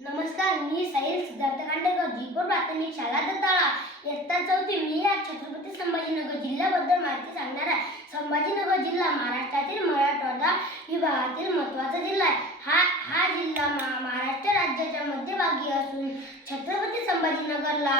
नमस्कार, मी साहिल सिद्धार्थ खांडेकर, जीपूर प्राथमिक शाळा दत्ताळा इयत्ता चौथी. मी आज छत्रपती संभाजीनगर जिल्ह्याबद्दल माहिती सांगणार आहे. संभाजीनगर जिल्हा महाराष्ट्रातील मराठवाडा विभागातील महत्त्वाचा जिल्हा आहे. हा जिल्हा महाराष्ट्र राज्याच्या मध्यभागी असून छत्रपती संभाजीनगरला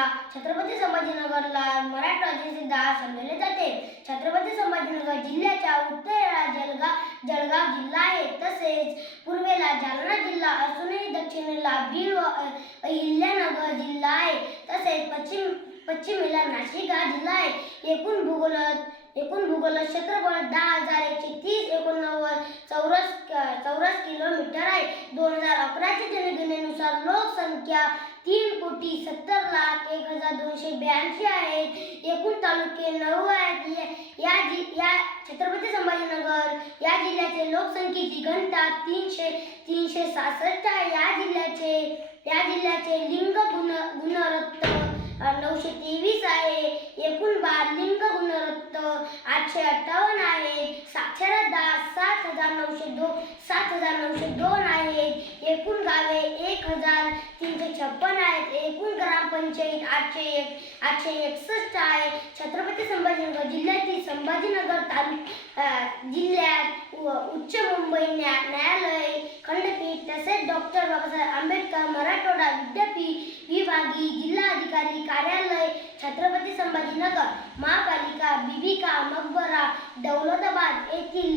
मराठवाड्याचे दार समजले जाते. छत्रपती संभाजीनगर जिल्ह्याच्या उत्तरेला जळगाव जिल्हा आहे, तसेच पूर्वेला जालना जिल्हा असूनही दक्षिणेला बीड व अहिल्यानगर जिल्हा आहे, तसेच पश्चिमेला नाशिक हा जिल्हा आहे. एकूण भूगोल क्षेत्रफळ 10,130 चौरस किलोमीटर आहे. 2011 च्या जनगणनेनुसार लोकसंख्या 3,70,01,282 आहे. एकूण तालुके 9 आहेत. या छत्रपती संभाजीनगर या जिल्ह्याचे लोकसंख्येची घनता 366 आहे. या जिल्ह्याचे लिंग गुणोत्तर 923 आहे. एकूण बाल लिंग गुणोत्तर 858 आहे. साक्षरता 7,902 आहे. एकूण गावे 1,356 आहेत. एकूण ग्रामपंचायत 861 आहे. छत्रपती संभाजीनगर जिल्ह्यातील संभाजीनगर जिल्ह्यात उच्च मुंबई न्यायालय, खंडपीठ, तसेच डॉक्टर बाबासाहेब आंबेडकर मराठवाडा विद्यापीठ, विभागीय जिल्हाधिकारी कार्यालय, छत्रपती संभाजीनगर महापालिका, बीबी का मकबरा, दौलताबाद येथील